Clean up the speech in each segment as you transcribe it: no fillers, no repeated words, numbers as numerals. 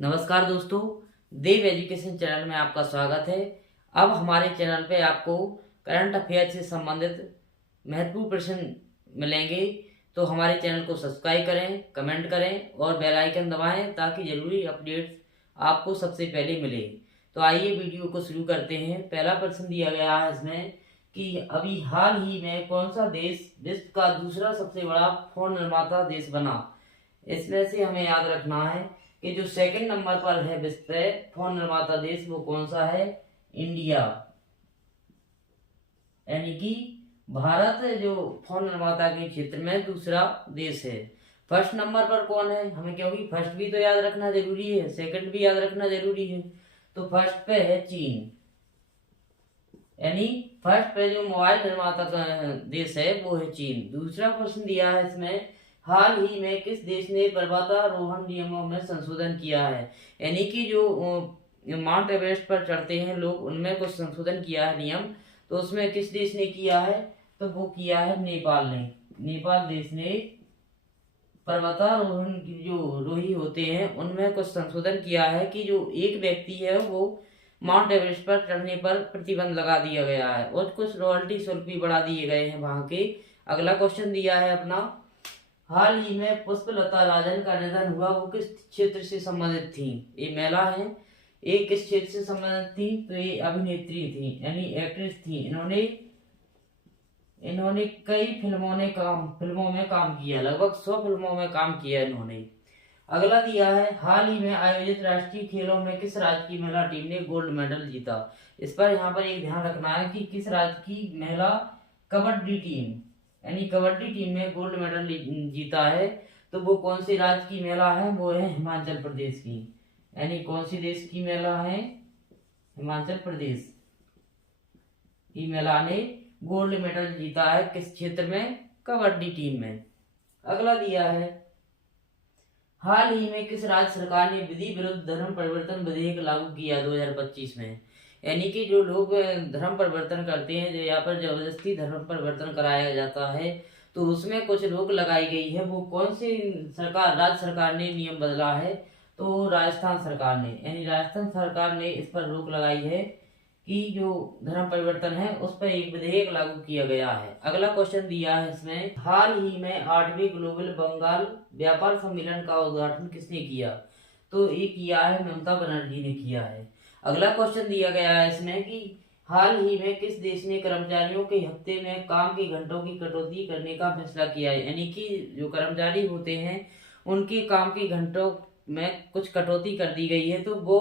नमस्कार दोस्तों, देव education channel में आपका स्वागत है। अब हमारे चैनल पे आपको करंट अफेयर से संबंधित महत्वपूर्ण प्रश्न मिलेंगे, तो हमारे चैनल को सब्सक्राइब करें, कमेंट करें और बेल आइकन दबाएं ताकि ज़रूरी अपडेट्स आपको सबसे पहले मिले। तो आइए वीडियो को शुरू करते हैं। पहला प्रश्न दिया गया है इसमें कि अभी हाल ही में कौन सा देश विश्व का दूसरा सबसे बड़ा फोन निर्माता देश बना। इसमें से हमें याद रखना है कि जो सेकंड नंबर पर है विश्व पे फोन निर्माता देश, वो कौन सा है? इंडिया, यानी कि भारत जो फोन निर्माता के क्षेत्र में दूसरा देश है। फर्स्ट नंबर पर कौन है हमें, क्योंकि फर्स्ट भी तो याद रखना जरूरी है, सेकंड भी याद रखना जरूरी है। तो फर्स्ट पे है चीन, यानी फर्स्ट पे जो मोबाइल निर्माता का देश है वो है चीन। दूसरा प्रश्न दिया है इसमें, हाल ही में किस देश ने पर्वतारोहण नियमों में संशोधन किया है। यानी कि जो माउंट एवरेस्ट पर चढ़ते हैं लोग, उनमें कुछ संशोधन किया है नियम। तो उसमें किस देश ने किया है? तो वो किया है नेपाल ने। नेपाल देश ने पर्वतारोहण की जो रोही होते हैं उनमें कुछ संशोधन किया है कि जो एक व्यक्ति है वो माउंट एवरेस्ट पर चढ़ने पर प्रतिबंध लगा दिया गया है और कुछ रॉयल्टी शुल्क भी बढ़ा दिए गए हैं वहां के। अगला क्वेश्चन दिया है अपना, हाल ही में पुष्पलता राजन का निधन हुआ, वो किस क्षेत्र से संबंधित थी? ये महिला है, ये किस क्षेत्र से संबंधित थी? तो ये अभिनेत्री थी, यानी एक्ट्रेस थी। इन्होंने कई फिल्मों में काम किया, लगभग 100 फिल्मों में काम किया इन्होंने। अगला दिया है, हाल ही में आयोजित राष्ट्रीय खेलों में किस राज्य की महिला टीम ने गोल्ड मेडल जीता। इस पर यहाँ पर एक ध्यान रखना है कि किस राज्य की महिला कबड्डी टीम, यानी कबड्डी टीम में गोल्ड मेडल जीता है। तो वो कौन सी राज्य की महिला है? वो है हिमाचल प्रदेश की। यानी कौन सी देश की महिला है? हिमाचल प्रदेश की महिला ने गोल्ड मेडल जीता है। किस क्षेत्र में? कबड्डी टीम में। अगला दिया है, हाल ही में किस राज्य सरकार ने विधि विरुद्ध धर्म परिवर्तन विधेयक लागू किया 2025 में। यानी कि जो लोग धर्म परिवर्तन करते हैं, जो यहाँ पर जबरदस्ती धर्म परिवर्तन कराया जाता है, तो उसमें कुछ रोक लगाई गई है। वो कौन सी सरकार, राज्य सरकार ने नियम बदला है? तो राजस्थान सरकार ने, यानी राजस्थान सरकार ने इस पर रोक लगाई है कि जो धर्म परिवर्तन है उस पर एक विधेयक लागू किया गया है। अगला क्वेश्चन दिया है इसमें, हाल ही में 8वें ग्लोबल बंगाल व्यापार सम्मेलन का उद्घाटन किसने किया? तो ये किया है ममता बनर्जी ने किया है। अगला क्वेश्चन दिया गया है इसमें कि हाल ही में किस देश ने कर्मचारियों के हफ्ते में काम के घंटों की कटौती करने का फैसला किया है। यानी कि जो कर्मचारी होते हैं उनके काम के घंटों में कुछ कटौती कर दी गई है। तो वो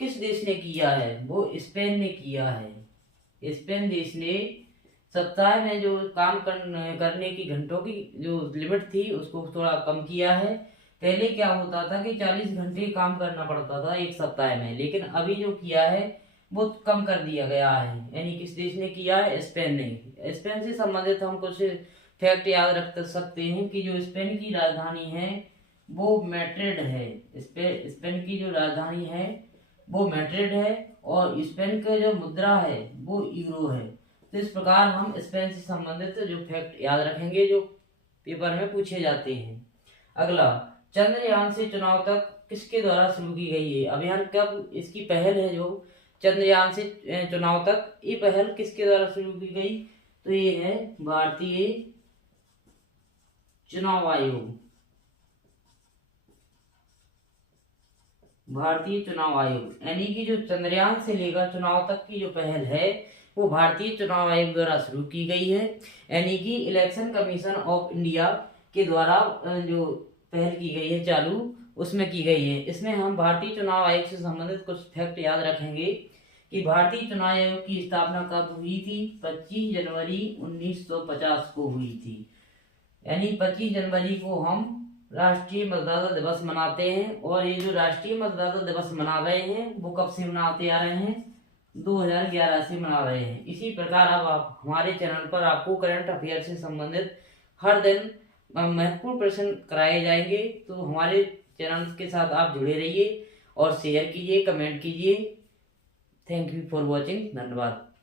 किस देश ने किया है? वो स्पेन ने किया है। स्पेन देश ने सप्ताह में जो काम करने की घंटों की जो लिमिट थी उसको थोड़ा कम किया है। पहले क्या होता था कि 40 घंटे काम करना पड़ता था एक सप्ताह में, लेकिन अभी जो किया है वो कम कर दिया गया है। यानी किस देश ने किया है? स्पेन ने। स्पेन से संबंधित हम कुछ फैक्ट याद रख सकते हैं कि जो स्पेन की राजधानी है वो मैड्रिड है। स्पेन की जो राजधानी है वो मैड्रिड है और स्पेन का जो मुद्रा है वो यूरो है। तो इस प्रकार हम स्पेन से संबंधित जो फैक्ट याद रखेंगे जो पेपर में पूछे जाते हैं। अगला, चंद्रयान से चुनाव तक किसके द्वारा शुरू की गई है अभियान? कब इसकी पहल है? जो चंद्रयान से चुनाव तक, ये पहल किसके द्वारा शुरू की गई? तो ये है भारतीय चुनाव आयोग। भारतीय चुनाव आयोग, यानी कि जो चंद्रयान से लेकर चुनाव तक की जो पहल है वो भारतीय चुनाव आयोग द्वारा शुरू की गई है। यानी कि इलेक्शन कमीशन ऑफ इंडिया के द्वारा जो पहल की गई है चालू, उसमें की गई है। इसमें हम भारतीय चुनाव आयोग से संबंधित कुछ फैक्ट याद रखेंगे कि भारतीय चुनाव आयोग की स्थापना कब हुई थी? 25 जनवरी 1950 को हुई थी। यानी 25 जनवरी को हम राष्ट्रीय मतदाता दिवस मनाते हैं। और ये जो राष्ट्रीय मतदाता दिवस मना रहे हैं वो कब से मनाते आ रहे हैं? 2011 से मना रहे हैं। इसी प्रकार अब आप हमारे चैनल पर आपको करंट अफेयर से संबंधित हर दिन महत्वपूर्ण प्रश्न कराए जाएंगे। तो हमारे चैनल के साथ आप जुड़े रहिए और शेयर कीजिए, कमेंट कीजिए। Thank you for watching. धन्यवाद।